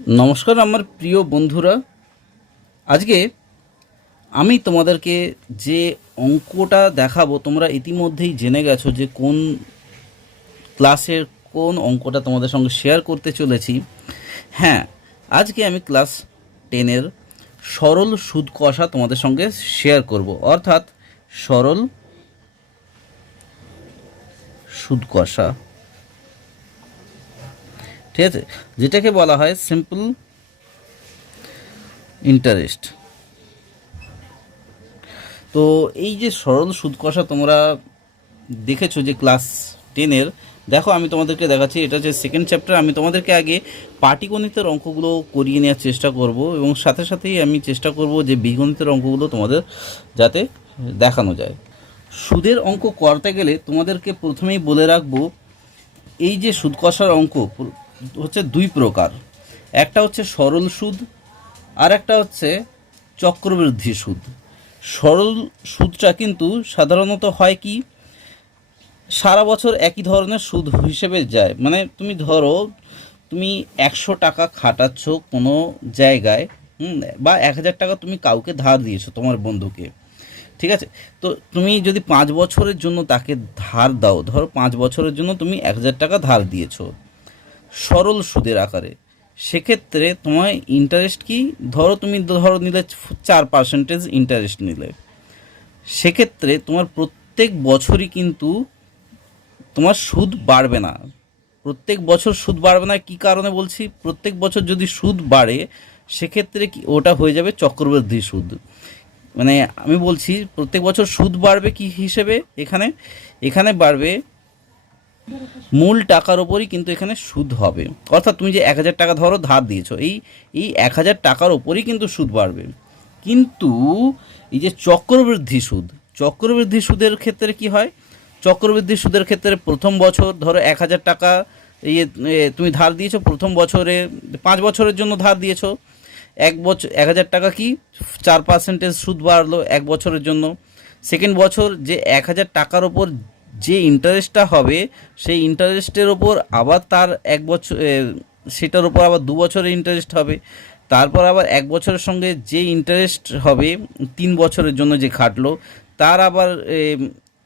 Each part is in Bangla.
নমস্কার আমার প্রিয় বন্ধুরা। আজকে আমি তোমাদেরকে যে অঙ্কটা দেখাবো তোমরা ইতিমধ্যেই জেনে গেছো যে কোন ক্লাসের কোন অঙ্কটা তোমাদের সঙ্গে শেয়ার করতে চলেছি। হ্যাঁ, আজকে আমি ক্লাস 10-এর সরল সুদ কষা তোমাদের সঙ্গে শেয়ার করব, অর্থাৎ সরল সুদ কষা, ঠিক আছে, যেটাকে বলা হয় সিম্পল ইন্টারেস্ট। তো এই যে সরল সুদ কষা তোমরা দেখেছো যে ক্লাস 10-এর, দেখো আমি তোমাদেরকে দেখাচ্ছি, এটা হচ্ছে সেকেন্ড চ্যাপ্টার। আমি তোমাদেরকে আগে পাটিগণিতের অঙ্কগুলো করিয়ে নেওয়ার চেষ্টা করব এবং সাথে সাথেই আমি চেষ্টা করব যে বীজগণিতের অঙ্কগুলো তোমাদের যাতে দেখানো যায়। সুদের অঙ্ক করতে গেলে তোমাদেরকে প্রথমেই বলে রাখবো, এই যে সুদ কষার অঙ্ক হচ্ছে দুই প্রকার। একটা হচ্ছে সরল সুদ, আর একটা হচ্ছে চক্রবৃদ্ধি সুদ। সরল সুদটা কিন্তু সাধারণত হয় কি, সারা বছর একই ধরনের সুদ হিসেবে যায়। মানে তুমি ধরো তুমি 100 টাকা খাটাচ্ছ কোনো জায়গায়, বা 1000 টাকা তুমি কাউকে ধার দিয়েছো তোমার বন্ধুকে, ঠিক আছে। তো তুমি যদি 5 বছরের জন্য তাকে ধার দাও, ধরো 5 বছরের জন্য তুমি 1000 টাকা ধার দিয়েছো সরল সুদের আকারে, সেক্ষেত্রে তোমার ইন্টারেস্ট কি, ধরো নিলে 4% ইন্টারেস্ট নিলে, সেক্ষেত্রে তোমার প্রত্যেক বছরই কিন্তু তোমার সুদ বাড়বে না। প্রত্যেক বছর সুদ বাড়বে না, কী কারণে বলছি, প্রত্যেক বছর যদি সুদ বাড়ে সেক্ষেত্রে কি ওটা হয়ে যাবে চক্রবৃদ্ধি সুদ। মানে আমি বলছি প্রত্যেক বছর সুদ বাড়বে কি হিসেবে, এখানে এখানে বাড়বে মূল টাকার ওপরই কিন্তু এখানে সুদ হবে। অর্থাৎ তুমি যে 1000 টাকা ধরো ধার দিয়েছো, এই 1000 টাকার ওপরই কিন্তু সুদ বাড়বে। কিন্তু এই যে চক্রবৃদ্ধি সুদের ক্ষেত্রে কি হয়, চক্রবৃদ্ধি সুদের ক্ষেত্রে প্রথম বছর ধরো 1000 টাকা তুমি ধার দিয়েছো, প্রথম বছরে 5 বছরের জন্য ধার দিয়েছো, 1000 টাকা কি 4% সুদ বাড়লো 1 বছরের জন্য। সেকেন্ড বছর যে 1000 টাকার ওপর যে ইন্টারেস্টটা হবে, সেই ইন্টারেস্টের ওপর আবার তার 1 বছর, সেটার ওপর আবার 2 বছরের ইন্টারেস্ট হবে। তারপর আবার 1 বছরের সঙ্গে যে ইন্টারেস্ট হবে 3 বছরের জন্য যে খাটলো, তার আবার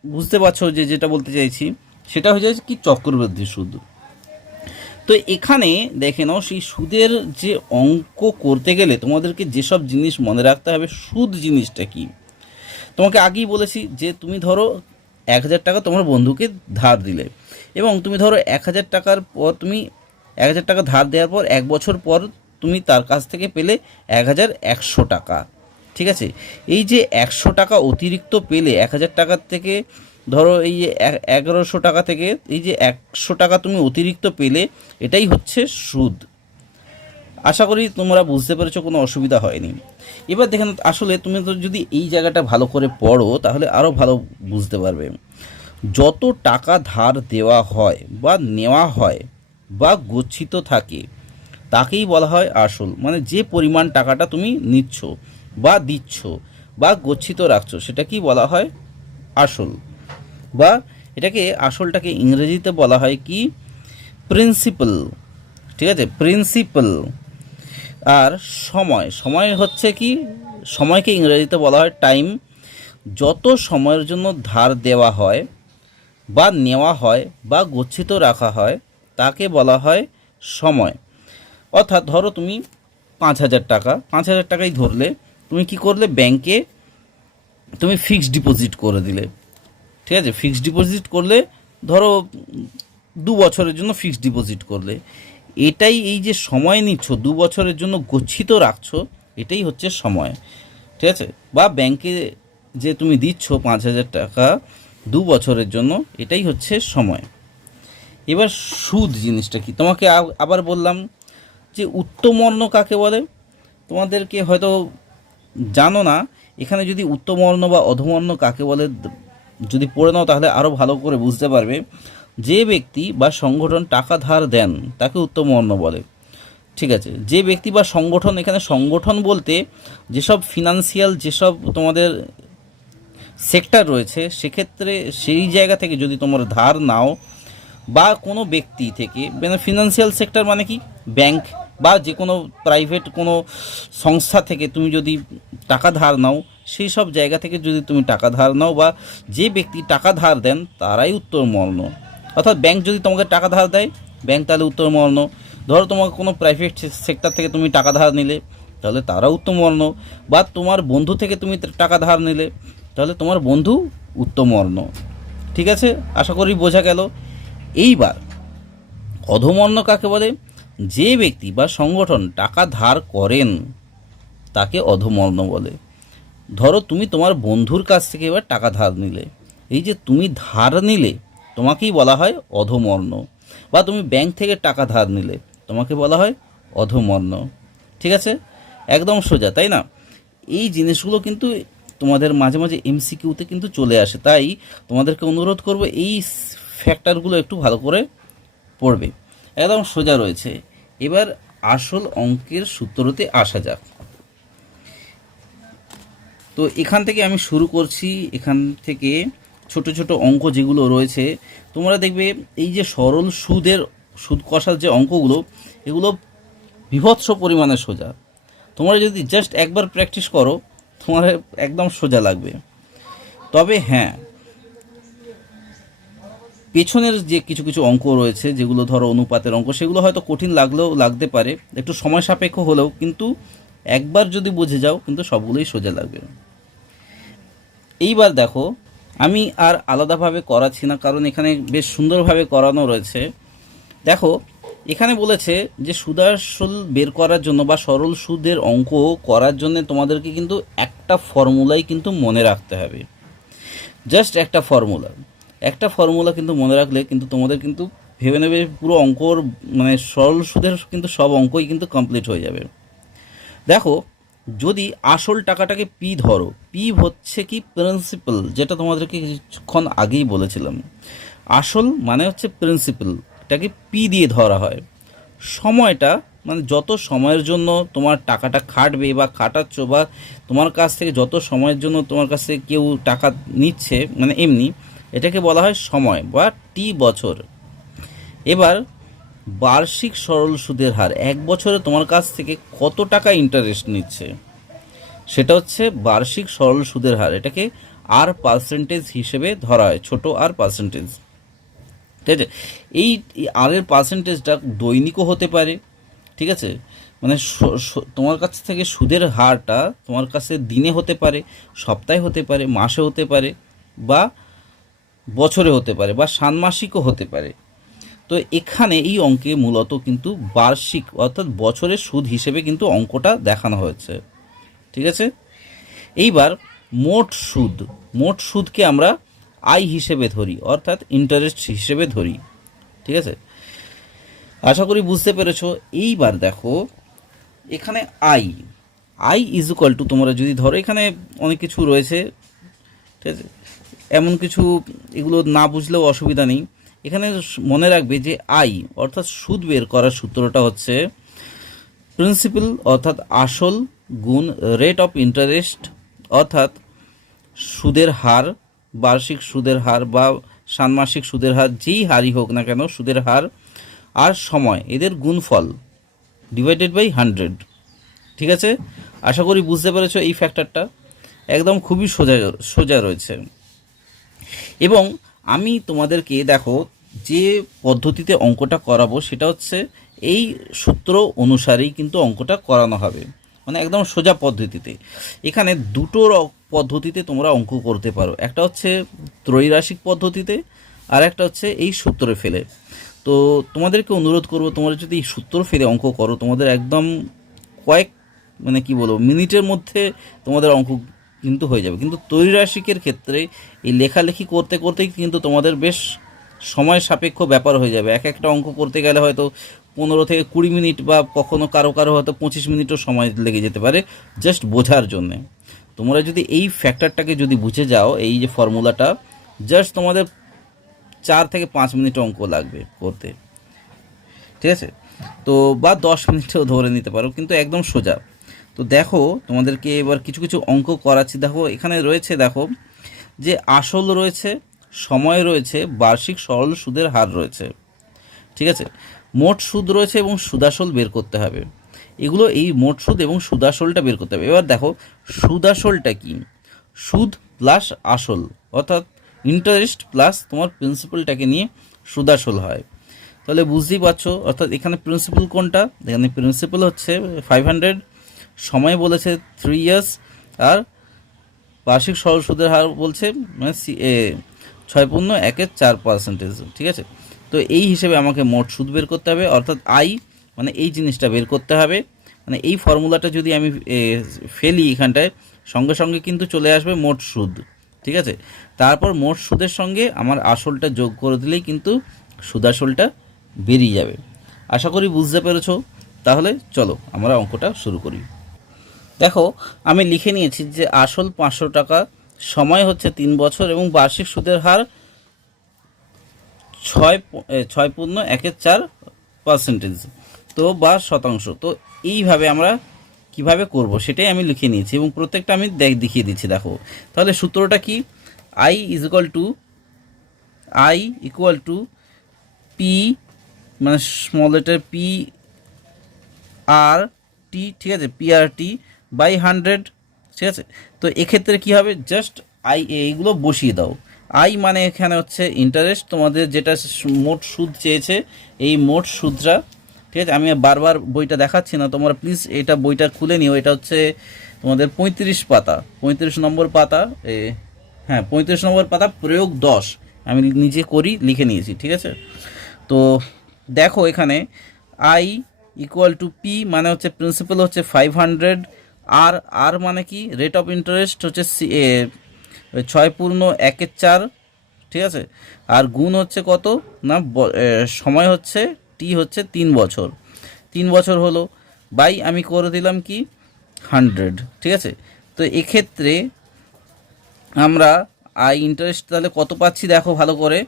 বুঝতে পারছো যে যেটা বলতে চাইছি, সেটা হয়ে যায় কি চক্রবৃদ্ধি সুদ। তো এখানে দেখে নাও, সেই সুদের যে অঙ্ক করতে গেলে তোমাদেরকে যেসব জিনিস মনে রাখতে হবে, সুদ জিনিসটা কি। তোমাকে আগেই বলেছি যে তুমি ধরো 1000 টাকা তোমার বন্ধুকে ধার দিলে, এবং তুমি ধরো 1000 টাকার পর তুমি 1000 টাকা ধার দেওয়ার পর 1 বছর পর তুমি তার কাছ থেকে পেলে 1100 টাকা, ঠিক আছে। এই যে 100 টাকা অতিরিক্ত পেলে 1000 টাকার থেকে, ধরো এই যে 1100 টাকা থেকে এই যে 100 টাকা তুমি অতিরিক্ত পেলে, এটাই হচ্ছে সুদ। আশা করি তোমরা বুঝতে পেরেছো, কোনো অসুবিধা হয়নি। এবার দেখেন, আসলে তুমি তো যদি এই জায়গাটা ভালো করে পড়ো তাহলে আরও ভালো বুঝতে পারবে। যত টাকা ধার দেওয়া হয় বা নেওয়া হয় বা গচ্ছিত থাকে তাকেই বলা হয় আসল। মানে যে পরিমাণ টাকাটা তুমি নিচ্ছ বা দিচ্ছ বা গচ্ছিত রাখছো সেটাকেই বলা হয় আসল। বা আসলটাকে ইংরেজিতে বলা হয় কি, প্রিন্সিপাল, ঠিক আছে, প্রিন্সিপাল। আর সময় হচ্ছে কি, সময়কে ইংরেজিতে বলা হয় টাইম। যত সময়ের জন্য ধার দেওয়া হয় বা নেওয়া হয় বা গচ্ছিত রাখা হয় তাকে বলা হয় সময়। অর্থাৎ ধরো তুমি 5,000 টাকাই ধরলে, তুমি কি করলে, ব্যাংকে তুমি ফিক্সড ডিপোজিট করে দিলে, ঠিক আছে। ফিক্সড ডিপোজিট করলে, ধরো 2 বছরের জন্য ফিক্সড ডিপোজিট করলে, এটাই এই যে সময় নিচ্ছ 2 বছরের জন্য গচ্ছিত রাখছো, এটাই হচ্ছে সময়, ঠিক আছে। বা ব্যাংকে যে তুমি দিচ্ছ 5,000 টাকা 2 বছরের জন্য, এটাই হচ্ছে সময়। এবার সুদ জিনিসটা কি, তোমাকে আবার বললাম যে উত্তমবর্ণ কাকে বলে, তোমাদেরকে হয়তো জানো না। এখানে যদি উত্তমবর্ণ বা অধমবর্ণ কাকে বলে যদি পড়ে নাও তাহলে আরও ভালো করে বুঝতে পারবে। যে ব্যক্তি বা সংগঠন টাকা ধার দেন তাকে উত্তমবর্ণ বলে, ঠিক আছে। যে ব্যক্তি বা সংগঠন, এখানে সংগঠন বলতে যেসব ফিনান্সিয়াল যেসব তোমাদের সেক্টর রয়েছে, সেক্ষেত্রে সেই জায়গা থেকে যদি তোমরা ধার নাও, বা কোনো ব্যক্তি থেকে, মানে ফিনান্সিয়াল সেক্টর মানে কি, ব্যাংক, বা যে কোনো প্রাইভেট কোনো সংস্থা থেকে তুমি যদি টাকা ধার নাও, সেই সব জায়গা থেকে যদি তুমি টাকা ধার নাও বা যে ব্যক্তি টাকা ধার দেন তারাই উত্তমমর্ণ। অর্থাৎ ব্যাংক যদি তোমাকে টাকা ধার দেয়, ব্যাংক তাহলে উত্তমমর্ণ। ধরো তোমাকে কোনো প্রাইভেট সেক্টর থেকে তুমি টাকা ধার নিলে, তাহলে তারা উত্তমমর্ণ। বা তোমার বন্ধু থেকে তুমি টাকা ধার নিলে, তাহলে তোমার বন্ধু উত্তমমর্ণ। ঠিক আছে, আশা করি বোঝা গেল। এইবার অধমর্ণ কাকে বলে? যে ব্যক্তি বা সংগঠন টাকা ধার করেন তাকে অধমর্ণ বলে। ধরো তুমি তোমার বন্ধুর কাছ থেকে এবার টাকা ধার নিলে, এই যে তুমি ধার নিলে তোমাকেই বলা হয় অধমর্ণ। বা তুমি ব্যাংক থেকে টাকা ধার নিলে তোমাকে বলা হয় অধমর্ণ। ঠিক আছে, একদম সোজা, তাই না? এই জিনিসগুলো কিন্তু তোমাদের মাঝে মাঝে এমসিকিউতে কিন্তু চলে আসে, তাই তোমাদেরকে অনুরোধ করব এই ফ্যাক্টরগুলো একটু ভালো করে পড়বে। একদম সোজা রয়েছে। এবার আসল অঙ্কের সূত্রতে আসা যাক। তো এখান থেকে আমি শুরু করছি। এখান থেকে ছোট ছোট অঙ্ক যেগুলো রয়েছে তোমরা দেখবে, এই যে সরল সুদ কষার যে অঙ্কগুলো, এগুলো বিভৎস পরিমাণে সোজা। তোমরা যদি জাস্ট একবার প্র্যাকটিস করো, তোমার একদম সোজা লাগবে। তবে হ্যাঁ, পেছনের যে কিছু কিছু অঙ্ক রয়েছে যেগুলো ধরো অনুপাতের অঙ্ক, সেগুলো হয়তো কঠিন লাগতে পারে, একটু সময় সাপেক্ষ হলেও কিন্তু একবার যদি বুঝে যাও কিন্তু সবগুলোই সোজা লাগবে। এইবার দেখো, আমি আর আলাদাভাবে করাচ্ছি না, কারণ এখানে বেশ সুন্দরভাবে করানো রয়েছে। দেখো, এখানে বলেছে যে সুদাসল বের করার জন্য বা সরল সুদের অঙ্ক করার জন্য তোমাদেরকে কিন্তু একটা ফর্মুলাই কিন্তু মনে রাখতে হবে। জাস্ট একটা ফর্মুলা কিন্তু মনে রাখলে কিন্তু তোমাদের কিন্তু ভেবে নেবে পুরো অঙ্কর মানে সরল সুদের কিন্তু সব অঙ্কই কিন্তু কমপ্লিট হয়ে যাবে। দেখো, যদি আসল টাকাটাকে পি ধরো, পি হচ্ছে কি প্রিন্সিপাল, যেটা তোমাদেরকে কিছুক্ষণ আগেই বলেছিলাম। আসল মানে হচ্ছে প্রিন্সিপাল, এটাকে পি দিয়ে ধরা হয়। সময়টা মানে যত সময়ের জন্য তোমার টাকাটা খাটবে বা খাটাচ্ছ, বা তোমার কাছ থেকে যত সময়ের জন্য তোমার কাছ থেকে কেউ টাকা নিচ্ছে, মানে এমনি, এটাকে বলা হয় সময় বা টি বছর। এবার বার্ষিক সরল সুদের হার, এক বছরে তোমার কাছ থেকে কত টাকা ইন্টারেস্ট নিচ্ছে, সেটা হচ্ছে বার্ষিক সরল সুদের হার। এটাকে আর পার্সেন্টেজ হিসেবে ধরা হয়, ছোট আর পার্সেন্টেজ। ঠিক আছে, এই আর এর পার্সেন্টেজটা দৈনিকও হতে পারে। ঠিক আছে, মানে তোমার কাছ থেকে সুদের হারটা তোমার কাছে দিনে হতে পারে, সপ্তাহে হতে পারে, মাসে হতে পারে, বা বছরে হতে পারে, বা ষান্মাসিকও হতে পারে। তো এখানে এই অঙ্কে মূলত কিন্তু বার্ষিক অর্থাৎ বছরের সুদ হিসেবে কিন্তু অঙ্কটা দেখানো হয়েছে। ঠিক আছে, এইবার মোট সুদকে আমরা আই হিসেবে ধরি, অর্থাৎ ইন্টারেস্ট হিসেবে ধরি। ঠিক আছে, আশা করি বুঝতে পেরেছো। এইবার দেখো, এখানে আই ইজ ইকুয়াল টু, তোমরা যদি ধরো, এখানে অনেক কিছু রয়েছে, ঠিক আছে, এমন কিছু এগুলো না বুঝলেও অসুবিধা নেই। এখানে মনে রাখবে যে আই অর্থাৎ সুদ বের করার সূত্রটা হচ্ছে প্রিন্সিপাল অর্থাৎ আসল গুণ রেট অফ ইন্টারেস্ট অর্থাৎ সুদের হার, বার্ষিক সুদের হার বা ষান্মাসিক সুদের হার, যেই হারই হোক না কেন, সুদের হার আর সময়, এদের গুণফল ডিভাইডেড বাই 100। ঠিক আছে, আশা করি বুঝতে পেরেছো এই ফ্যাক্টরটা। একদম খুবই সোজা রয়েছে। এবং আমি তোমাদেরকে দেখো যে পদ্ধতিতে অঙ্কটা করাবো সেটা হচ্ছে এই সূত্র অনুসারেই কিন্তু অঙ্কটা করানো হবে, মানে একদম সোজা পদ্ধতিতে। এখানে দুটো পদ্ধতিতে তোমরা অঙ্ক করতে পারো, একটা হচ্ছে ত্রৈরাশিক পদ্ধতিতে, আর একটা হচ্ছে এই সূত্রে ফেলে। তো তোমাদেরকে অনুরোধ করবো, তোমরা যদি এই সূত্র ফেলে অঙ্ক করো, তোমাদের একদম কয়েক মানে কি বলবো মিনিটের মধ্যে তোমাদের অঙ্ক কিন্তু হয়ে যাবে। কিন্তু ত্রৈরাশিকের ক্ষেত্রে এই লেখালেখি করতে করতেই কিন্তু তোমাদের বেশ সময় সাপেক্ষ ব্যাপার হয়ে যাবে। এক একটা অঙ্ক করতে গেলে হয়তো 15 থেকে 20 মিনিট, বা কখনো কারো হয়তো 25 মিনিটও সময় লেগে যেতে পারে জাস্ট বোঝার জন্যে। তোমরা যদি এই ফ্যাক্টরটাকে যদি বুঝে যাও, এই যে ফর্মুলাটা, জাস্ট তোমাদের 4 থেকে 5 মিনিট অঙ্ক লাগবে করতে। ঠিক আছে, তো বা 10 মিনিটও ধরে নিতে পারো, কিন্তু একদম সোজা। তো দেখো, তোমাদেরকে এবার কিছু কিছু অঙ্ক করাচ্ছি। দেখো, এখানে রয়েছে, দেখো যে আসল রয়েছে, সময় রয়েছে, বার্ষিক সরল সুদের হার রয়েছে। ঠিক আছে, মোট সুদ রয়েছে এবং সুদাসল বের করতে হবে। এগুলো এই মোট সুদ এবং সুদাসলটা বের করতে হবে। এবার দেখো সুদাসলটা কি, সুদ প্লাস আসল অর্থাৎ ইন্টারেস্ট প্লাস তোমার প্রিন্সিপালটাকে নিয়ে সুদাসল হয়। তাহলে বুঝতেই পারছো, অর্থাৎ এখানে প্রিন্সিপাল কোনটা, এখানে প্রিন্সিপাল হচ্ছে 500, সময় বলেছে 3 ইয়ার্স, আর বার্ষিক সরল সুদের হার বলছে মানে 6.14%। ঠিক আছে, তো এই হিসেবে আমাকে মোট সুদ বের করতে হবে, অর্থাৎ আই মানে এই জিনিসটা বের করতে হবে। মানে এই ফর্মুলাটা যদি আমি ফেলি এখানটায়, সঙ্গে সঙ্গে কিন্তু চলে আসবে মোট সুদ। ঠিক আছে, তারপর মোট সুদের সঙ্গে আমার আসলটা যোগ করে দিলেই কিন্তু সুদাসলটা বেরিয়ে যাবে। আশা করি বুঝতে পেরেছো। তাহলে চলো আমরা অঙ্কটা শুরু করি। দেখো আমি লিখে নিয়েছি যে আসল 500 টাকা, সময় হচ্ছে 3 বছর এবং বার্ষিক সুদের হার 6.14%, তো বা শতাংশ। তো এইভাবে আমরা কিভাবে করব সেটাই আমি লিখে নিয়েছি এবং প্রত্যেকটা আমি দেখিয়ে দিচ্ছি। দেখো তাহলে সূত্রটা কি, আই ইকুয়াল টু পি মানে স্মল লেটার পি আর টি, ঠিক আছে, PRT বাই 100। ঠিক আছে, তো এক্ষেত্রে কি হবে, জাস্ট আই এইগুলো বসিয়ে দাও। আই মানে এখানে হচ্ছে ইন্টারেস্ট, তোমাদের যেটা মোট সুদ চেয়েছে এই মোট সুদটা। ঠিক আছে, আমি বারবার বইটা দেখাচ্ছি না, তোমরা প্লিজ এটা বইটা খুলে নিও। এটা হচ্ছে তোমাদের 35 পাতা, 35 নম্বর পাতা, হ্যাঁ 35 নম্বর পাতা, প্রয়োগ 10 আমি নিজে করি লিখে নিয়েছি। ঠিক আছে, তো দেখো এখানে আই ইকুয়াল টু পি মানে হচ্ছে প্রিন্সিপাল হচ্ছে 500, আর মানে কি রেট অফ ইন্টারেস্ট হচ্ছে 6.14। ঠিক আছে, আর গুণ হচ্ছে কত না, সময় হচ্ছে টি হচ্ছে 3 বছর, 3 বছর হলো, বাই আমি করে দিলাম কি 100। ঠিক আছে, তো এক্ষেত্রে আমরা আই ইন্টারেস্ট তাহলে কত পাচ্ছি দেখো ভালো করে,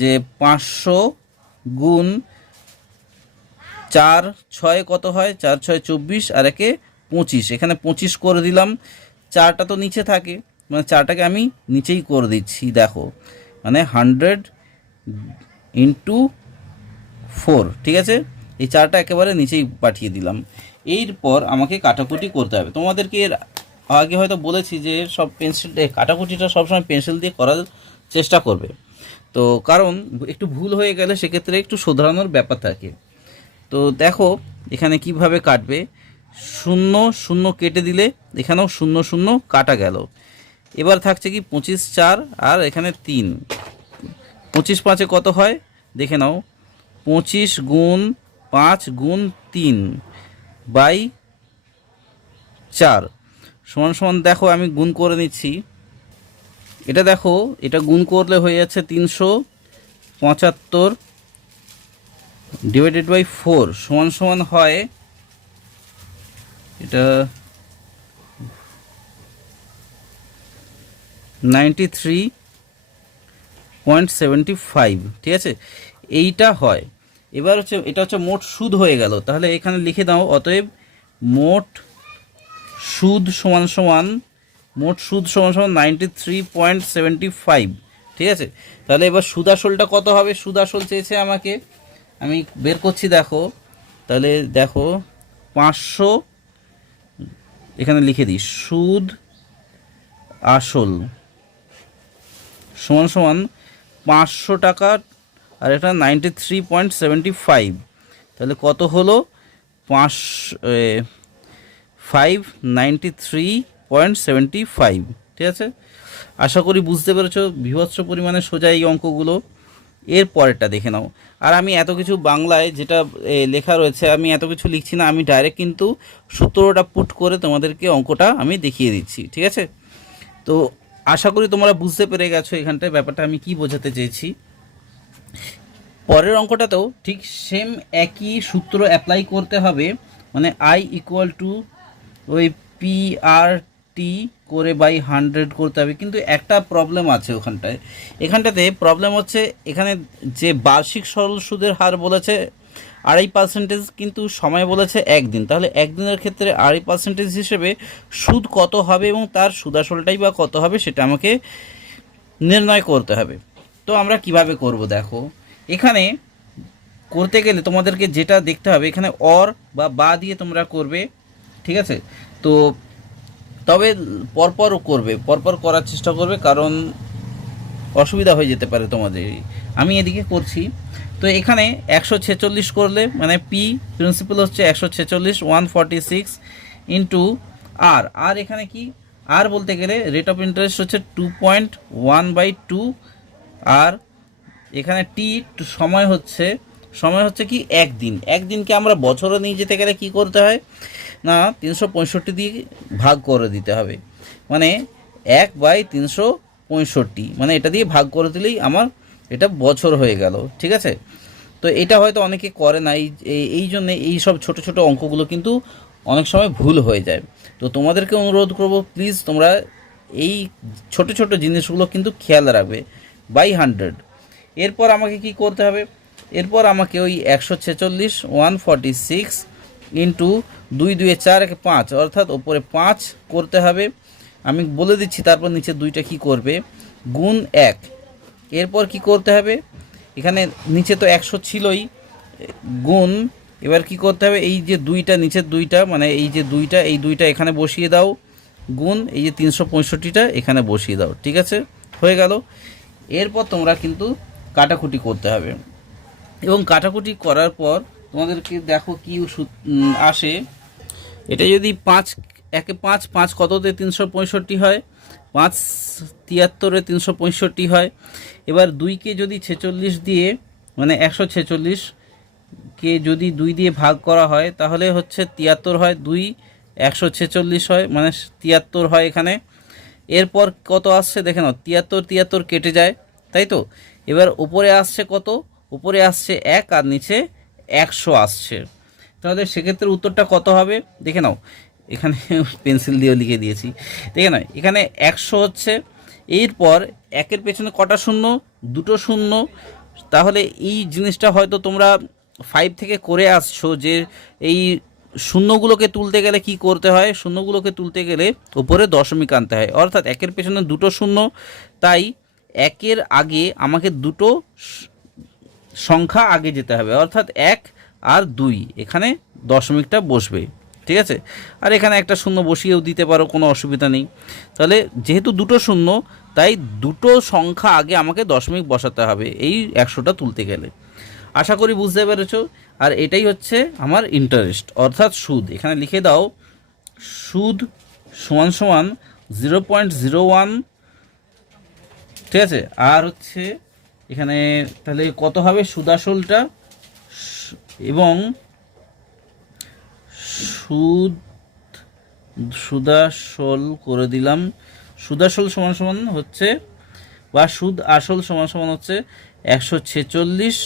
যে 500 গুণ 4 6 কত হয়, 4 6 24 আর একে 25, এখানে 25 করে দিলাম। 4টা তো নিচে থাকে, মানে 4টাকে আমি নিচেই করে দিচ্ছি। দেখো মানে 100 ইন্টু 4। ঠিক আছে, এই 4টা একেবারে নিচেই পাঠিয়ে দিলাম। এরপর আমাকে কাটাকুটি করতে হবে। তোমাদেরকে এর আগে হয়তো বলেছি যে সব পেন্সিল কাটাকুটিটা সবসময় পেন্সিল দিয়ে করার চেষ্টা করবে, তো কারণ একটু ভুল হয়ে গেলে সেক্ষেত্রে একটু শোধরানোর ব্যাপার থাকে। তো দেখো এখানে কিভাবে কাটবে, 0 0 কেটে দিলে এখানেও 0 0 কাটা গেল। এবার থাকছে কি 25 4 আর এখানে 3, 25 5 কত হয় দেখে নাও, 25 গুণ 5 গুণ 3 বাই 4 সমান সমান, দেখো আমি গুণ করে নিচ্ছি। এটা দেখো এটা গুণ করলে হয়ে যাচ্ছে 375 ডিভাইডেড বাই 4 সমান সমান হয় এটা 93.75। ঠিক আছে, এইটা হয়। এবার হচ্ছে এটা হচ্ছে মোট সুদ হয়ে গেল। তাহলে এখানে লিখে দাও, অতএব মোট সুদ সমান সমান 93.75। ঠিক আছে, তাহলে এবার সুদ আসলটা কত হবে, সুদ আসল চেয়েছে আমাকে, আমি বের করছি। দেখো তাহলে দেখো 500, এখানে লিখে দিই সুদ আসল সমান সমান 500 টাকা আর এটা 93.75, তাহলে কত হলো 593.75। ঠিক আছে, আশা করি বুঝতে পেরেছো। বীভৎস পরিমাণে সোজা এই অঙ্কগুলো। এর পরেরটা দেখে নাও। আর আমি এত কিছু বাংলায় যেটা লেখা রয়েছে আমি এত কিছু লিখছি না, আমি ডাইরেক্ট কিন্তু সূত্রটা পুট করে তোমাদেরকে অঙ্কটা আমি দেখিয়ে দিচ্ছি। ঠিক আছে, তো আশা করি তোমরা বুঝতে পেরে গেছো এখানটায় ব্যাপারটা আমি কি বোঝাতে চেয়েছি। পরের অঙ্কটাতেও ঠিক সেম একই সূত্র অ্যাপ্লাই করতে হবে, মানে আই ইকুয়াল টু ওই PRT করে বাই 100 করতে হবে। কিন্তু একটা প্রবলেম আছে এখানটাতে প্রবলেম হচ্ছে, এখানে যে বার্ষিক সরল সুদের হার বলেছে 2.5%, কিন্তু সময় বলেছে 1 দিন। তাহলে 1 দিনের ক্ষেত্রে 2.5% হিসেবে সুদ কত হবে এবং তার সুদাসলটাই বা কত হবে সেটা আমাকে নির্ণয় করতে হবে। তো আমরা কিভাবে করব, দেখো এখানে করতে গেলে তোমাদেরকে যেটা দেখতে হবে, এখানে অর বা দিয়ে তোমরা করবে, ঠিক আছে। তো তবে পরপরও করবে, পরপর করার চেষ্টা করবে, কারণ অসুবিধা হয়ে যেতে পারে তোমাদের। আমি এদিকে করছি। তো এখানে 146 করলে মানে পি প্রিন্সিপাল হচ্ছে 146, 146 ইন্টু আর এখানে কি আর বলতে গেলে রেট অফ ইন্টারেস্ট হচ্ছে 2.1/2, আর এখানে টি সময় হচ্ছে কি একদিন। একদিনকে আমরা বছরে নিয়ে যেতে গেলে কি করতে হয় না 365 দিয়ে ভাগ করে দিতে হবে, মানে 1/365, মানে এটা দিয়ে ভাগ করে দিলেই আমার এটা বছর হয়ে গেল, ঠিক আছে। তো এটা হয়তো অনেকে করে না, এই জন্যে এই সব ছোট ছোট অঙ্কগুলো কিন্তু অনেক সময় ভুল হয়ে যায়। তো তোমাদেরকে অনুরোধ করব, প্লিজ তোমরা এই ছোট ছোট জিনিসগুলো কিন্তু খেয়াল রাখবে। বাই 100 এরপর আমাকে কি করতে হবে, এরপর আমাকে ওই 146 146 ইন্টু 2 2 4 1 5, অর্থাৎ ওপরে 5 করতে হবে। আমি বলে দিচ্ছি, তারপর নিচে দুইটা কি করবে গুণ 1। এরপর কি করতে হবে, এখানে নিচে তো 100 ছিলই, গুণ এবার কি করতে হবে, এই যে দুইটা নিচের দুইটা মানে এই যে দুইটা, এই দুইটা এখানে বসিয়ে দাও, গুণ এই যে 365টা এখানে বসিয়ে দাও, ঠিক আছে, হয়ে গেল। এরপর তোমরা কিন্তু কাটাকুটি করতে হবে, এবং কাটাকুটি করার পর তোমাদেরকে দেখো কি আসে। এটা যদি 5 একে 5 5 কততে 365 হয়, 5 73-এ 365 হয়। এবার 2কে যদি 46 দিয়ে মানে 146কে যদি 2 দিয়ে ভাগ করা হয় তাহলে হচ্ছে 73 হয়, 2 146 হয়, মানে 73 হয় এখানে। এরপর কত আসছে দেখে নাও, 73 73 কেটে যায়, তাই তো। এবার উপরে আসছে কত, উপরে আসছে 1 আর নিচে 100 আসছে। তাহলে সেক্ষেত্রে উত্তরটা কত হবে দেখে নাও, এখানে পেন্সিল দিয়েও লিখে দিয়েছি, দেখে নাও এখানে 100 হচ্ছে। এরপর একের পেছনে কটা শূন্য, দুটো শূন্য। তাহলে এই জিনিসটা হয়তো তোমরা 5 থেকে করে আসছো, যে এই শূন্যগুলোকে তুলতে গেলে কি করতে হয়, শূন্যগুলোকে তুলতে গেলে উপরে দশমিক আনতে হয়, অর্থাৎ একের পেছনে দুটো শূন্য, তাই একের আগে আমাকে দুটো সংখ্যা আগে যেতে হবে, অর্থাৎ 1 আর 2, এখানে দশমিকটা বসবে, ঠিক আছে। আর এখানে একটা শূন্য বসিয়েও দিতে পারো, কোনো অসুবিধা নেই। তাহলে যেহেতু দুটো শূন্য, তাই দুটো সংখ্যা আগে আমাকে দশমিক বসাতে হবে এই 100টা তুলতে গেলে। আশা করি বুঝতে পেরেছো। আর এটাই হচ্ছে আমার ইন্টারেস্ট, অর্থাৎ সুদ। এখানে লিখে দাও সুদ সমান সমান 0.01, ঠিক আছে। আর হচ্ছে এখানে তাহলে কত হবে সুদাসলটা, এবং সুদাসল করে দিলাম। সুদাসল সমান সমান হচ্ছে, বা সুদ আসল সমান সমান হচ্ছে 146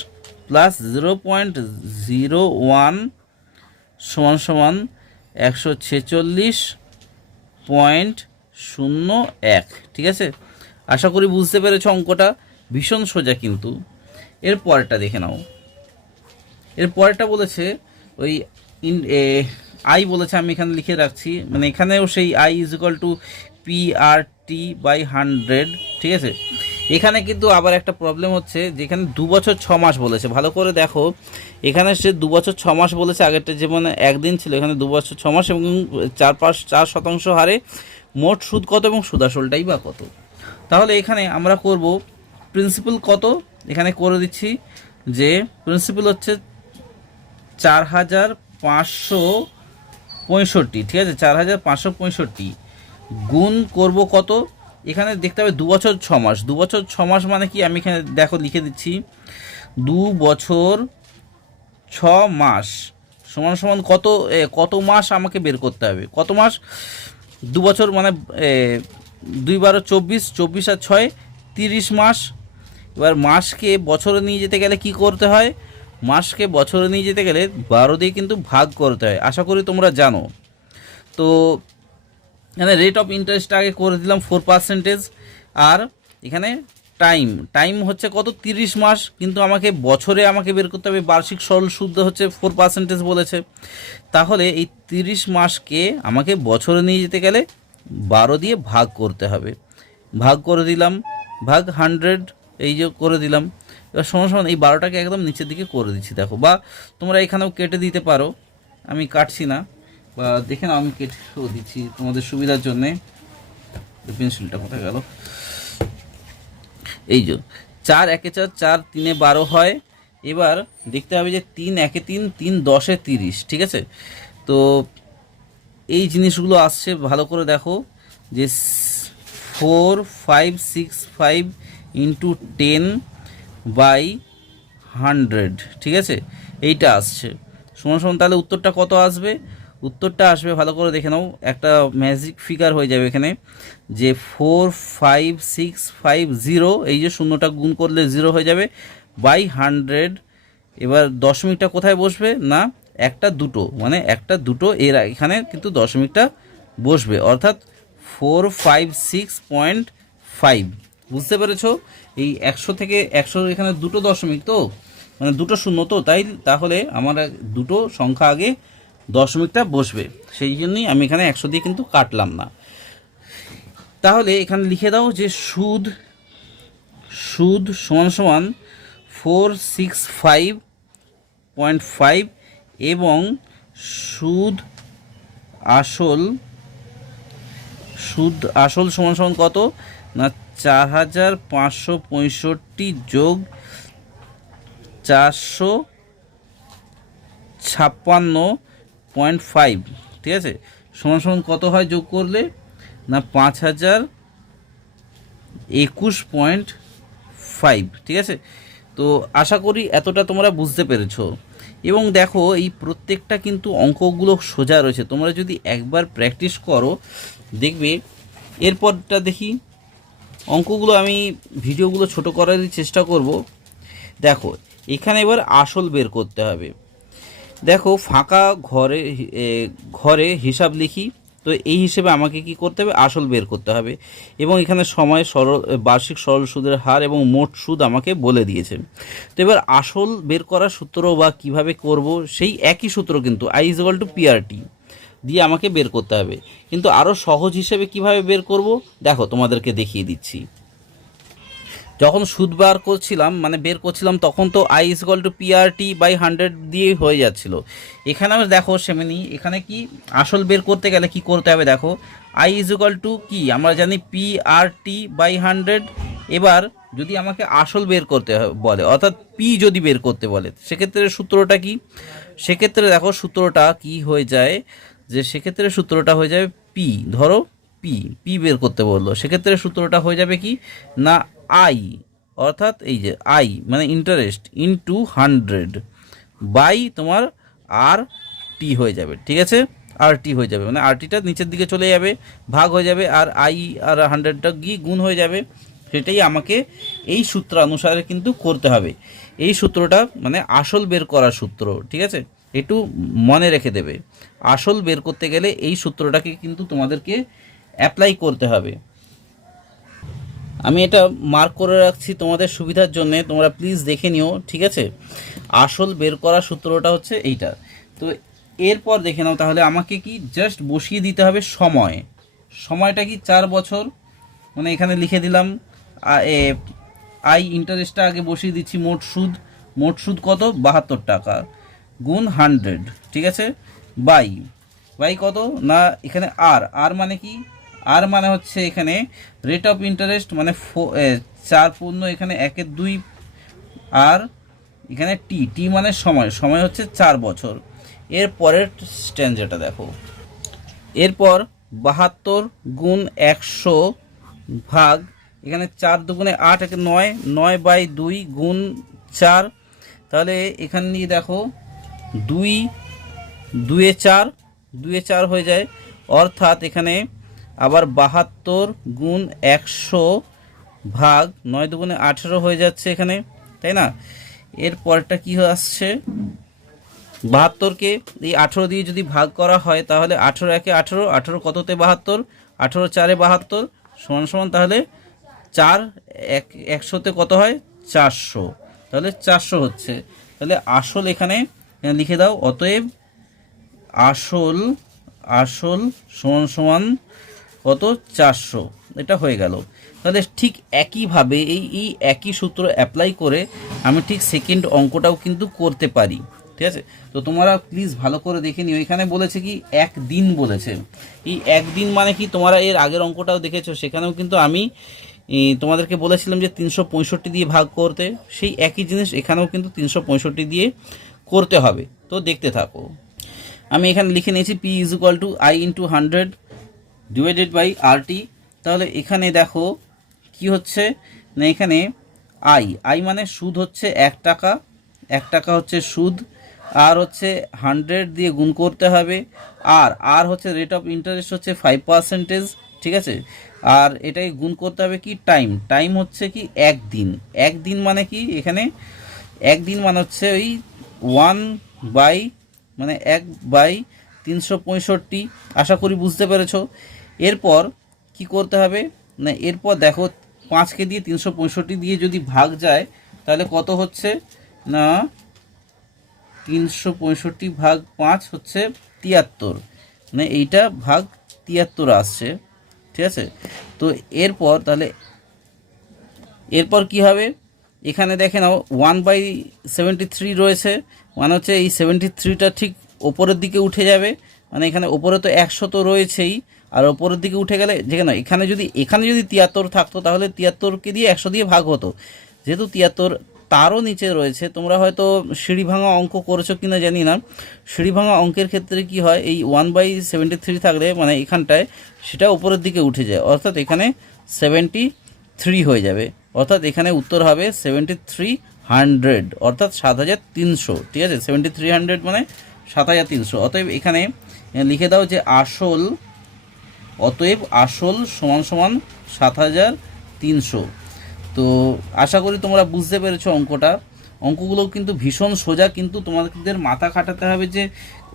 প্লাস 0.01 সমান সমান 146.01, ঠিক আছে। আশা করি বুঝতে পেরেছ, অঙ্কটা ভীষণ সোজা কিন্তু। এর পরেরটা দেখে নাও। এর পরেরটা বলেছে ওই আই বলেছে, আমি এখানে লিখে রাখছি, মানে এখানেও সেই I is equal two PRT/100, ঠিক আছে। এখানে কিন্তু আবার একটা প্রবলেম হচ্ছে, যেখানে 2 বছর 6 মাস বলেছে, ভালো করে দেখো, এখানে সে 2 বছর 6 মাস বলেছে, আগেরটা যেমন একদিন ছিল, এখানে 2 বছর 6 মাস এবং 4% হারে মোট সুদ কত এবং সুদাসলটাই বা কত। তাহলে এখানে আমরা করব প্রিন্সিপাল কত, এখানে করে দিচ্ছি যে প্রিন্সিপাল হচ্ছে 4565, ঠিক আছে, 4565, গুণ করব কত, এখানে দেখতে হবে 2 বছর 6 মাস। 2 বছর 6 মাস মানে কি, আমি এখানে দেখো লিখে দিচ্ছি, 2 বছর 6 মাস সমান সমান কত, কত মাস আমাকে বের করতে হবে, কত মাস, 2 বছর মানে 2 12 24, 24 আর 6 30 মাস। এবার মাসকে বছরে নিয়ে যেতে গেলে কি করতে হয়, মাসকে বছরে নিয়ে যেতে গেলে 12 দিয়ে কিন্তু ভাগ করতে হয়, আশা করি তোমরা জানো। তো এখানে রেট অফ ইন্টারেস্ট আগে করে দিলাম 4%, আর এখানে টাইম হচ্ছে কত 30 মাস, কিন্তু আমাকে বছরে আমাকে বের করতে হবে, বার্ষিক সরল সুদ হচ্ছে 4% বলেছে। তাহলে এই 30 মাসকে আমাকে বছরে নিয়ে যেতে গেলে 12 দিয়ে ভাগ করতে হবে, ভাগ করে দিলাম, ভাগ 100, এই যে করে দিলাম, এবার সমান সমান এই 12টাকে একদম নিচের দিকে করে দিচ্ছি দেখো, বা তোমরা এখানেও কেটে দিতে পারো, আমি কাটছি না, বা দেখে নাও আমি কেটেও দিচ্ছি তোমাদের সুবিধার জন্যে। পেন্সিলটা কোথায় গেল, এই যে 4 একে 4, 4 3 12 হয়। এবার দেখতে হবে যে 3 একে 3, 3 10 30, ঠিক আছে। তো এই জিনিসগুলো আসছে ভালো করে দেখো, যে 4 5 6 5 ইন্টু 10/100, ঠিক আছে, এইটা আসছে সমান সমান। তাহলে উত্তরটা কত আসবে? উত্তরটা আসবে, ভালো করে দেখে নাও, একটা ম্যাজিক ফিগার হয়ে যাবে এখানে, যে 45650, এই যে শূন্যটা গুণ করলে 0 হয়ে যাবে, বাই 100। এবার দশমিকটা কোথায় বসবে না, একটা দুটো, মানে একটা দুটো এর এখানে কিন্তু দশমিকটা বসবে, অর্থাৎ 456.5। বুঝতে পেরেছো? এই 100 থেকে 100 এখানে দুটো দশমিক, তো মানে দুটো শূন্য, তো তাই তাহলে আমার দুটো সংখ্যা আগে দশমিকটা বসবে, সেই জন্যই আমি এখানে 100 দিয়ে কিন্তু কাটলাম না। তাহলে এখানে লিখে দাও যে সুদ সুদ সমান সমান 465.5 এবং সুদ আসল সমান সমান কত না 4565 যোগ 456.5, ঠিক আছে, সমান সমান কত হয় যোগ করলে না 5021.5, ঠিক আছে। তো আশা করি এতটা তোমরা বুঝতে পেরেছো। এবং দেখো এই প্রত্যেকটা কিন্তু অঙ্কগুলো সোজা রয়েছে, তোমরা যদি একবার প্র্যাকটিস করো দেখবে। এরপরটা দেখি, অঙ্কগুলো আমি ভিডিওগুলো ছোট করারই চেষ্টা করব। দেখো এখানে এবার আসল বের করতে হবে। দেখো ফাঁকা ঘরে হিসাব লিখি, তো এই হিসেবে আমাকে কি করতে হবে, আসল বের করতে হবে। এবং এখানে সময় বার্ষিক সরল সুদের হার এবং মোট সুদ আমাকে বলে দিয়েছে। তো এবার আসল বের করার সূত্র বা কিভাবে করব, সেই একই সূত্র কিন্তু I = PRT দিয়ে আমাকে বের করতে হবে। কিন্তু আরও সহজ হিসেবে কিভাবে বের করব দেখো তোমাদেরকে দেখিয়ে দিচ্ছি। যখন সুদ বের করছিলাম তখন তো I = PRT/100 দিয়ে হয়ে যাচ্ছিল। এখানেও দেখো সেমনি, এখানে কি আসল বের করতে গেলে কি করতে হবে দেখো, I কি আমরা জানি PRT/100। এবার যদি আমাকে আসল বের করতে বলে, অর্থাৎ পি যদি বের করতে বলে, সেক্ষেত্রে সূত্রটা কি, সেক্ষেত্রে দেখো সূত্রটা কি হয়ে যায়, যে সেক্ষেত্রে সূত্রটা হয়ে যাবে পি, ধরো পি বের করতে বললো, সেক্ষেত্রে সূত্রটা হয়ে যাবে কি না আই, অর্থাৎ এই যে আই মানে ইন্টারেস্ট ইনটু 100 বাই তোমার আর টি হয়ে যাবে, ঠিক আছে, আর টি হয়ে যাবে, মানে আর টিটা নিচের দিকে চলে যাবে, ভাগ হয়ে যাবে, আর আই আর 100টা গিয়ে গুণ হয়ে যাবে। সেটাই আমাকে এই সূত্র অনুসারে কিন্তু করতে হবে। এই সূত্রটা মানে আসল বের করার সূত্র, ঠিক আছে, একটু মনে রেখে দেবে। আসল বের করতে গেলে এই সূত্রটাকে কিন্তু তোমাদেরকে অ্যাপ্লাই করতে হবে। আমি এটা মার্ক করে রাখছি তোমাদের সুবিধার জন্য, তোমরা প্লিজ দেখে নিও, ঠিক আছে। আসল বের করার সূত্রটা হচ্ছে এইটা। তো এরপর দেখে নাও, তাহলে আমাকে কি জাস্ট বসিয়ে দিতে হবে সময়টা কি 4 বছর, মানে এখানে লিখে দিলাম ইন্টারেস্টটা আগে বসিয়ে দিচ্ছি, মোট সুদ কত 72 টাকা গুণ 100, ঠিক আছে, বাই কত না এখানে আর মানে কি, আর মানে হচ্ছে এখানে রেট অফ ইন্টারেস্ট, মানে 4 পূর্ণ এখানে 1/2, আর এখানে টি মানে সময় হচ্ছে 4 বছর। এর পরের স্ট্যান্ডারটা দেখো, এরপর 72 গুণ 100 ভাগ এখানে 4 দুগুণে 8, 9/2 গুণ 4। তাহলে এখান দিয়ে দেখো 2 2 4 হয়ে যায়, অর্থাৎ এখানে আবার 72 গুণ 100 ভাগ 9 দুগুণে 18 হয়ে যাচ্ছে এখানে, তাই না। এর পরটা কি আসছে, 72কে এই 18 দিয়ে যদি ভাগ করা হয়, তাহলে 18 একে 18, 18 কততে 72, 18 4 72 সমান সমান, তাহলে 4 100তে কত হয় 400, তাহলে 400 হচ্ছে। তাহলে আসল এখানে লিখে দাও, অতএব আসল সমান সমান কত 400, এটা হয়ে গেল। তাহলে ঠিক একইভাবে এই একই সূত্র অ্যাপ্লাই করে আমি ঠিক সেকেন্ড অঙ্কটাও কিন্তু করতে পারি। ঠিক আছে, তো তোমরা প্লিজ ভালো করে দেখে নিও। এখানে বলেছে কি একদিন বলেছে। এই একদিন মানে কি, তোমরা এর আগের অঙ্কটাও দেখেছো, সেখানেও কিন্তু আমি তোমাদেরকে বলেছিলাম যে 365 দিয়ে ভাগ করতে। সেই একই জিনিস এখানেও কিন্তু 365 দিয়ে করতে হবে। তো দেখতে থাকো। আমি এখানে লিখে নিয়েছি P is equal to I into 100 divided by RT। তাহলে এখানে দেখো কি হচ্ছে না, এখানে আই মানে সুদ হচ্ছে 1 টাকা, 1 টাকা হচ্ছে সুদ, আর হচ্ছে 100 দিয়ে গুণ করতে হবে, আর হচ্ছে রেট অফ ইন্টারেস্ট হচ্ছে 5%। ঠিক আছে, আর এটাই গুণ করতে হবে কি টাইম হচ্ছে কি একদিন। একদিন মানে কি, এখানে একদিন মানে হচ্ছে ওই 1 বাই 365। আশা করি বুঝতে পেরেছ। এরপর কি করতে হবে না, এরপর দেখো 5কে দিয়ে 365 দিয়ে যদি ভাগ যায় তাহলে কত হচ্ছে না, 365 ভাগ 5 হচ্ছে 73, মানে এইটা ভাগ 73 আসছে। ঠিক আছে, তো এরপর কি হবে, এখানে দেখে নাও 1/73 রয়েছে, মানে হচ্ছে এই 73টা ঠিক ওপরের দিকে উঠে যাবে। মানে এখানে ওপরে তো 100 তো রয়েছেই, আর ওপরের দিকে উঠে গেলে যেখানে এখানে যদি 73 থাকতো তাহলে 73কে দিয়ে 100 দিয়ে ভাগ হতো। যেহেতু 73 তারও নিচে রয়েছে, তোমরা হয়তো সিঁড়ি ভাঙা অঙ্ক করেছো কিনা জানি না। সিঁড়ি ভাঙা অঙ্কের ক্ষেত্রে কি হয়, এই 1/73 থাকলে মানে এখানটায় সেটা উপরের দিকে উঠে যায়, অর্থাৎ এখানে 73 হয়ে যাবে। অর্থাৎ এখানে উত্তর হবে 7300, অর্থাৎ 7300। ঠিক আছে, 7300 মানে 7300। অতএব এখানে লিখে দাও যে আসল সমান সমান 7300। তো আশা করি তোমরা বুঝতে পেরেছো অঙ্কগুলো কিন্তু ভীষণ সোজা, কিন্তু তোমাদের মাথা খাটাতে হবে যে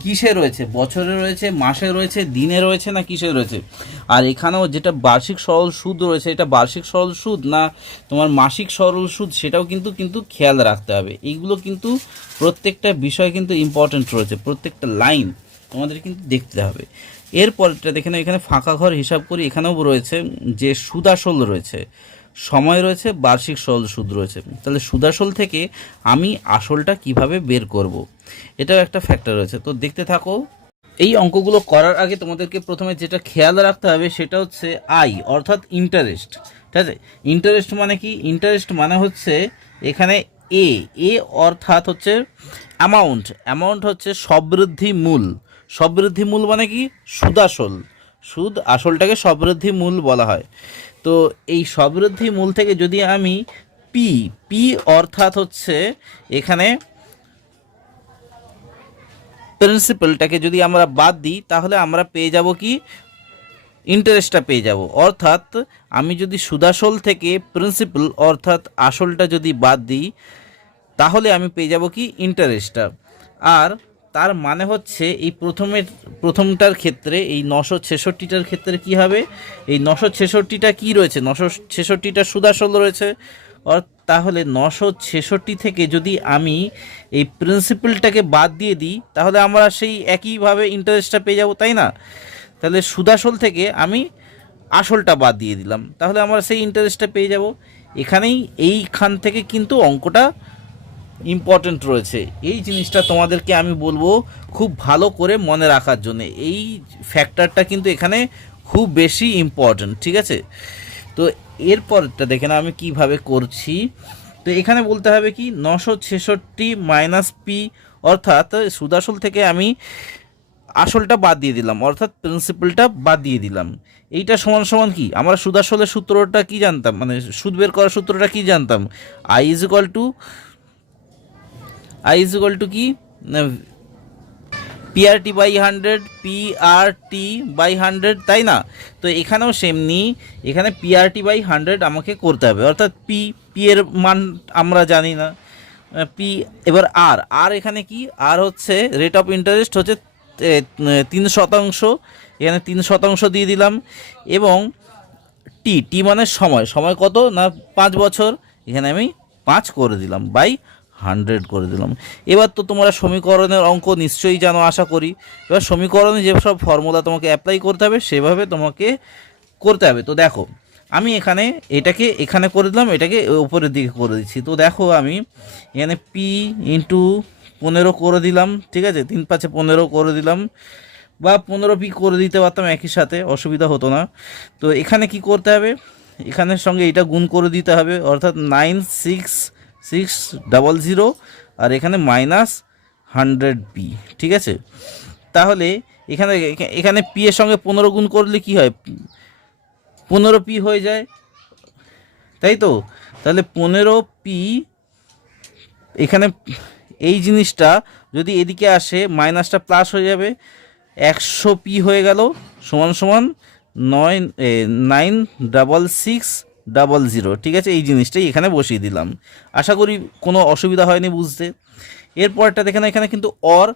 কিসে রয়েছে, বছরে রয়েছে, মাসে রয়েছে, দিনে রয়েছে, না কিসে রয়েছে। আর এখানেও যেটা বার্ষিক সরল সুদ রয়েছে, এটা বার্ষিক সরল সুদ না তোমার মাসিক সরল সুদ, সেটাও কিন্তু খেয়াল রাখতে হবে। এইগুলো কিন্তু প্রত্যেকটা বিষয় কিন্তু ইম্পর্টেন্ট রয়েছে, প্রত্যেকটা লাইন তোমাদের কিন্তু দেখতে হবে। এরপরটা দেখে নাও, এখানে ফাঁকা ঘর হিসাব করি, এখানেও রয়েছে যে সুদাসল রয়েছে, সময় রয়েছে, বার্ষিক সরল সুদ রয়েছে। তাহলে সুদাসল থেকে আমি আসলটা কিভাবে বের করব, এটাও একটা ফ্যাক্টর রয়েছে। তো দেখতে থাকো। এই অঙ্কগুলো করার আগে তোমাদেরকে প্রথমে যেটা খেয়াল রাখতে হবে সেটা হচ্ছে আই, অর্থাৎ ইন্টারেস্ট। ঠিক আছে, ইন্টারেস্ট মানে কি, ইন্টারেস্ট মানে হচ্ছে এখানে এ অর্থাৎ হচ্ছে অ্যামাউন্ট হচ্ছে সবৃদ্ধি মূল। সবৃদ্ধি মূল মানে কি, সুদ আসলটাকে সবৃদ্ধি মূল বলা হয়। তো এই সবৃদ্ধি মূল থেকে যদি আমি পি অর্থাৎ হচ্ছে এখানে প্রিন্সিপালটাকে যদি আমরা বাদ দিই তাহলে আমরা পেয়ে যাব কি, ইন্টারেস্টটা পেয়ে যাব। অর্থাৎ আমি যদি সুদাসল থেকে প্রিন্সিপাল অর্থাৎ আসলটা যদি বাদ দিই তাহলে আমি পেয়ে যাব কি, ইন্টারেস্টটা। আর তার মানে হচ্ছে এই প্রথমটার ক্ষেত্রে, এই 966টার ক্ষেত্রে কি হবে, এই 966টা কি রয়েছে, 966টা সুদাসল রয়েছে। তাহলে 966 থেকে যদি আমি এই প্রিন্সিপালটাকে বাদ দিয়ে দিই তাহলে আমরা সেই একইভাবে ইন্টারেস্টটা পেয়ে যাব, তাই না? তাহলে সুদাসল থেকে আমি আসলটা বাদ দিয়ে দিলাম, তাহলে আমরা সেই ইন্টারেস্টটা পেয়ে যাব। এইখান থেকে কিন্তু অঙ্কটা ইম্পর্টেন্ট রয়েছে। এই জিনিসটা তোমাদেরকে আমি বলবো খুব ভালো করে মনে রাখার জন্য। এই ফ্যাক্টরটা কিন্তু এখানে খুব বেশি ইম্পর্টেন্ট। ঠিক আছে, তো এরপরটা দেখে না আমি কিভাবে করছি। তো এখানে বলতে হবে কি, 966 মাইনাস পি, অর্থাৎ সুদাসল থেকে আমি আসলটা বাদ দিয়ে দিলাম, অর্থাৎ প্রিন্সিপালটা বাদ দিয়ে দিলাম। এইটা সমান সমান কি, আমরা সুদাসলের সূত্রটা কি জানতাম, মানে সুদ বের করার সূত্রটা কি জানতাম, আই ইজ ইকুয়াল টু কি, PRT বাই 100, PRT বাই 100, তাই না? তো এখানেও সেমনি, এখানে PRT বাই 100 আমাকে করতে হবে, অর্থাৎ পি এর মান আমরা জানি না, পি। এবার আর এখানে কি, আর হচ্ছে রেট অফ ইন্টারেস্ট হচ্ছে 3%, এখানে 3% দিয়ে দিলাম। এবং টি মানে সময় কত না, 5 বছর, এখানে আমি 5 করে দিলাম, বাই 100 করে দিলাম। এবার তো তোমরা সমীকরণের অঙ্ক নিশ্চয়ই জানো আশা করি। এবার সমীকরণে যেসব ফর্মুলা তোমাকে অ্যাপ্লাই করতে হবে সেভাবে তোমাকে করতে হবে। তো দেখো, আমি এখানে এটাকে এখানে করে দিলাম, এটাকে উপরের দিকে করে দিচ্ছি। তো দেখো আমি এখানে পি ইন্টু 15 করে দিলাম, ঠিক আছে, 3 5 15 করে দিলাম, বা 15p করে দিতে পারতাম, একই সাথে অসুবিধা হতো না। তো এখানে কি করতে হবে, এখানের সঙ্গে এটা গুণ করে দিতে হবে, অর্থাৎ 96600, আর এখানে -100p, ঠিক আছে। তাহলে এখানে এখানে পি এর সঙ্গে 15 গুণ করলে কি হয়, 15p হয়ে যায়, তাই তো। তাহলে 15p, এখানে এই জিনিসটা যদি এদিকে আসে মাইনাসটা প্লাস হয়ে যাবে, 100p হয়ে গেল, সমান সমান 96600, ঠিক আছে। এই জিনিসটাই এখানে বসিয়ে দিলাম, আশা করি কোনো অসুবিধা হয়নি বুঝতে। এরপরটা দেখে না, এখানে কিন্তু অর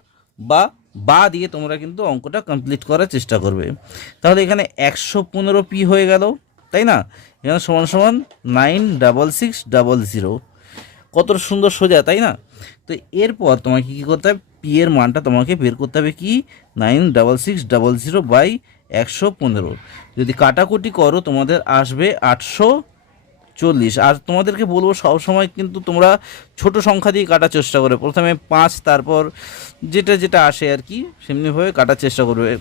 বা দিয়ে তোমরা কিন্তু অঙ্কটা কমপ্লিট করার চেষ্টা করবে। তাহলে এখানে 115p হয়ে গেল, তাই না, এখানে সমান সমান 96600, কত সুন্দর সোজা, তাই না। তো এরপর তোমাকে কী করতে হবে, পি এর মানটা তোমাকে বের করতে হবে, কি 96600/115। যদি কাটাকুটি করো তোমাদের আসবে 840। আর তোমাদেরকে বলবো সবসময় কিন্তু তোমরা ছোট সংখ্যা দিয়ে কাটার চেষ্টা করবে, প্রথমে 5, তারপর যেটা যেটা আসে আর কি সেমনিভাবে কাটার চেষ্টা করবে।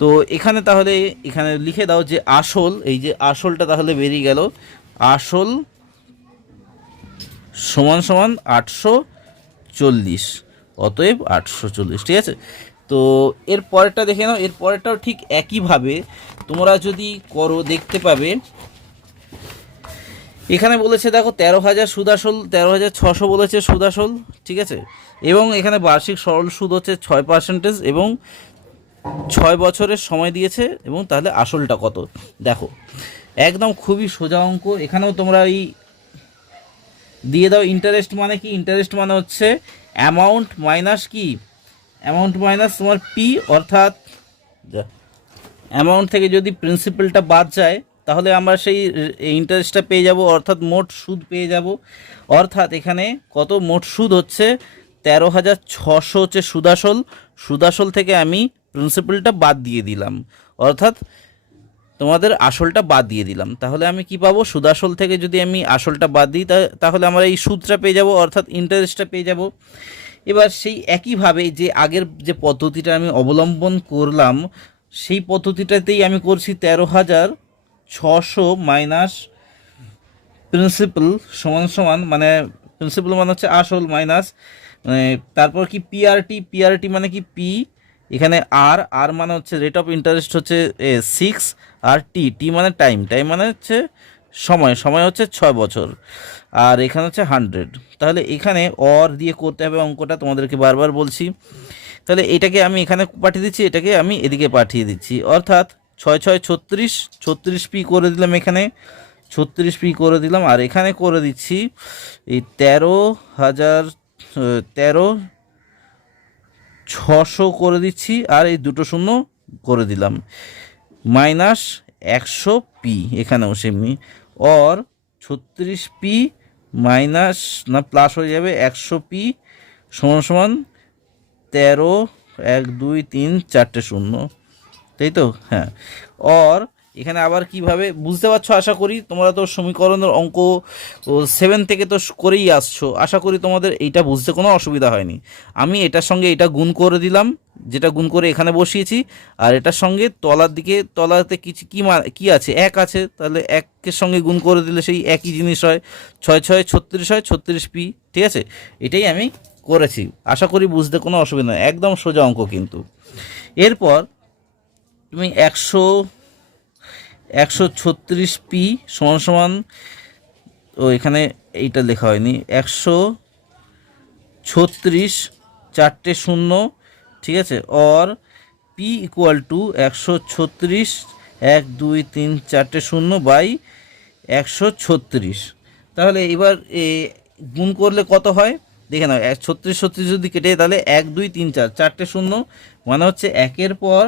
তো এখানে তাহলে এখানে লিখে দাও যে আসল, এই যে আসলটা তাহলে বেরিয়ে গেল, আসল সমান সমান 840, অতএব 840, ঠিক আছে। তো এর পরেরটা দেখে নাও, এর পরেরটাও ঠিক একইভাবে তোমরা যদি করো দেখতে পাবে। এখানে বলেছে দেখো 13,000 সুদ আসল, 13,600 বলেছে সুদ আসল, ঠিক আছে। এবং এখানে বার্ষিক সরল সুদ হচ্ছে 6% এবং 6 বছরের সময় দিয়েছে, এবং তাহলে আসলটা কত দেখো, একদম খুবই সোজা অঙ্ক। এখানেও তোমরা এই দিয়ে দাও ইন্টারেস্ট মানে কি, ইন্টারেস্ট মানে হচ্ছে অ্যামাউন্ট মাইনাস কি, অ্যামাউন্ট মাইনাস তোমার পি, অর্থাৎ অ্যামাউন্ট থেকে যদি প্রিন্সিপালটা বাদ যায় তাহলে আমরা সেই ইন্টারেস্টটা পেয়ে যাব, অর্থাৎ মোট সুদ পেয়ে যাব। অর্থাৎ এখানে কত মোট সুদ হচ্ছে 13,600 হচ্ছে সুদাসল, সুদাসল থেকে আমি প্রিন্সিপালটা বাদ দিয়ে দিলাম, অর্থাৎ তোমাদের আসলটা বাদ দিয়ে দিলাম। তাহলে আমি কি পাবো, সুদাসল থেকে যদি আমি আসলটা বাদ দিই তাহলে আমরা এই সুদটা পেয়ে যাব, অর্থাৎ ইন্টারেস্টটা পেয়ে যাব। এবার সেই একইভাবে যে আগের যে পদ্ধতিটা আমি অবলম্বন করলাম সেই পদ্ধতিটাতেই আমি করছি, 13,600 মাইনাস প্রিন্সিপাল সমান সমান, মানে প্রিন্সিপাল মানে হচ্ছে আসল মাইনাস, মানে তারপর কি পিআরটি, পিআরটি মানে কি পি, এখানে আর মানে হচ্ছে রেট অফ ইন্টারেস্ট হচ্ছে 6, আর টি মানে টাইম, টাইম মানে হচ্ছে সময়, সময় হচ্ছে 6 বছর, আর এখানে হচ্ছে 100। তাহলে এখানে অর দিয়ে করতে হবে অঙ্কটা, তোমাদেরকে বারবার বলছি। তাহলে এটাকে আমি এখানে পাঠিয়ে দিচ্ছি, এটাকে আমি এদিকে পাঠিয়ে দিচ্ছি, অর্থাৎ 6 6 36, 36p করে দিলাম, এখানে 36p করে দিলাম, আর এখানে করে দিচ্ছি এই 13,600 করে দিচ্ছি, আর এই দুটো শূন্য করে দিলাম, -100p, এখানেও সেমনি, অর 36p মাইনাস না প্লাস হয়ে যাবে 100p সমান সমান 13, 1 2 3 4টে শূন্য, তাই তো, হ্যাঁ। অর এখানে আবার কিভাবে বুঝতে পারছো, আশা করি তোমরা তো সমীকরণের অঙ্ক 7 থেকে তো করেই আসছো, আশা করি তোমাদের এইটা বুঝতে কোনো অসুবিধা হয়নি। আমি এটার সঙ্গে এটা গুণ করে দিলাম, যেটা গুণ করে এখানে বসিয়েছি, আর এটার সঙ্গে তলার দিকে, তলাতে কিছু কি আছে, 1 আছে, তাহলে 1-এর সঙ্গে গুণ করে দিলে সেই একই জিনিস হয়, 6 6 36 হয়, 36p, ঠিক আছে। এটাই আমি করেছি, আশা করি বুঝতে কোনো অসুবিধা নেই, একদম সোজা অঙ্ক কিন্তু। এরপর তুমি 136p সমান সমান, ও এখানে এইটা লেখা হয়নি, 136 4টে শূন্য, ঠিক আছে, অর পি ইকুয়াল টু 136 1 2 3 4টে শূন্য বাই 136। তাহলে এবার গুণ করলে কত হয় দেখে নাও, 36 36 যদি কেটে তাহলে 1 2 3 4 4টে শূন্য, মানে হচ্ছে 1-এর পর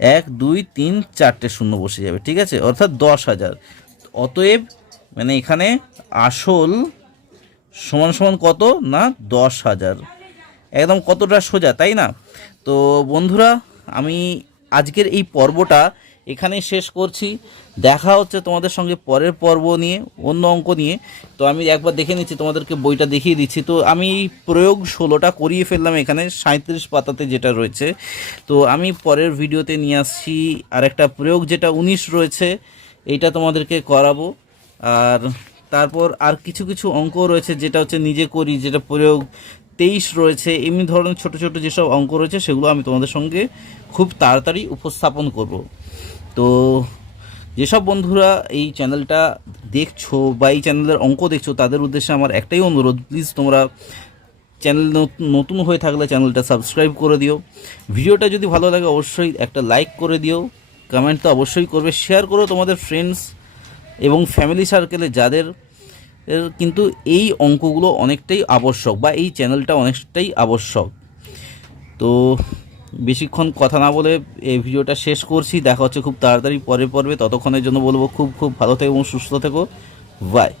1 2 3 4টে শূন্য বসে যাবে, ঠিক আছে, অর্থাৎ 10,000। অতএব মানে এখানে আসল সমান সমান কত না 10,000, একদম কতটা সোজা, তাই না। তো বন্ধুরা, আমি আজকের এই পর্বটা এখানেই শেষ করছি। দেখা হচ্ছে তোমাদের সঙ্গে পরের পর্ব নিয়ে, অন্য অঙ্ক নিয়ে। তো আমি একবার দেখে নিচ্ছি, তোমাদেরকে বইটা দেখিয়ে দিচ্ছি। তো আমি প্রয়োগ 16টা করিয়ে ফেললাম এখানে 37 পাতাতে যেটা রয়েছে। তো আমি পরের ভিডিওতে নিয়ে আসছি আর একটা প্রয়োগ যেটা 19 রয়েছে, এইটা তোমাদেরকে করাবো। আর তারপর আর কিছু কিছু অঙ্ক রয়েছে যেটা হচ্ছে নিজে করি, যেটা প্রয়োগ 23 রয়েছে। এমনি ধরনের ছোট ছোট যেসব অঙ্ক রয়েছে সেগুলো আমি তোমাদের সঙ্গে খুব তাড়াতাড়ি উপস্থাপন করব। তো যেসব বন্ধুরা এই চ্যানেলটা দেখছো বা এই চ্যানেলের অঙ্ক দেখছো, তাদের উদ্দেশ্যে আমার একটাই অনুরোধ, প্লিজ তোমরা চ্যানেল নতুন হয়ে থাকলে চ্যানেলটা সাবস্ক্রাইব করে দিও। ভিডিওটা যদি ভালো লাগে অবশ্যই একটা লাইক করে দিও, কমেন্ট তো অবশ্যই করবে, শেয়ার করো তোমাদের ফ্রেন্ডস এবং ফ্যামিলি সার্কেলে যাদের কিন্তু এই অঙ্কগুলো অনেকটাই আবশ্যক বা এই চ্যানেলটা অনেকটাই আবশ্যক। তো বেশিক্ষণ কথা না বলে এই ভিডিওটা শেষ করছি। দেখা হচ্ছে খুব তাড়াতাড়ি পরের পর্বে। ততক্ষণের জন্য বলবো খুব খুব ভালো থেকো এবং সুস্থ থেকো। বাই।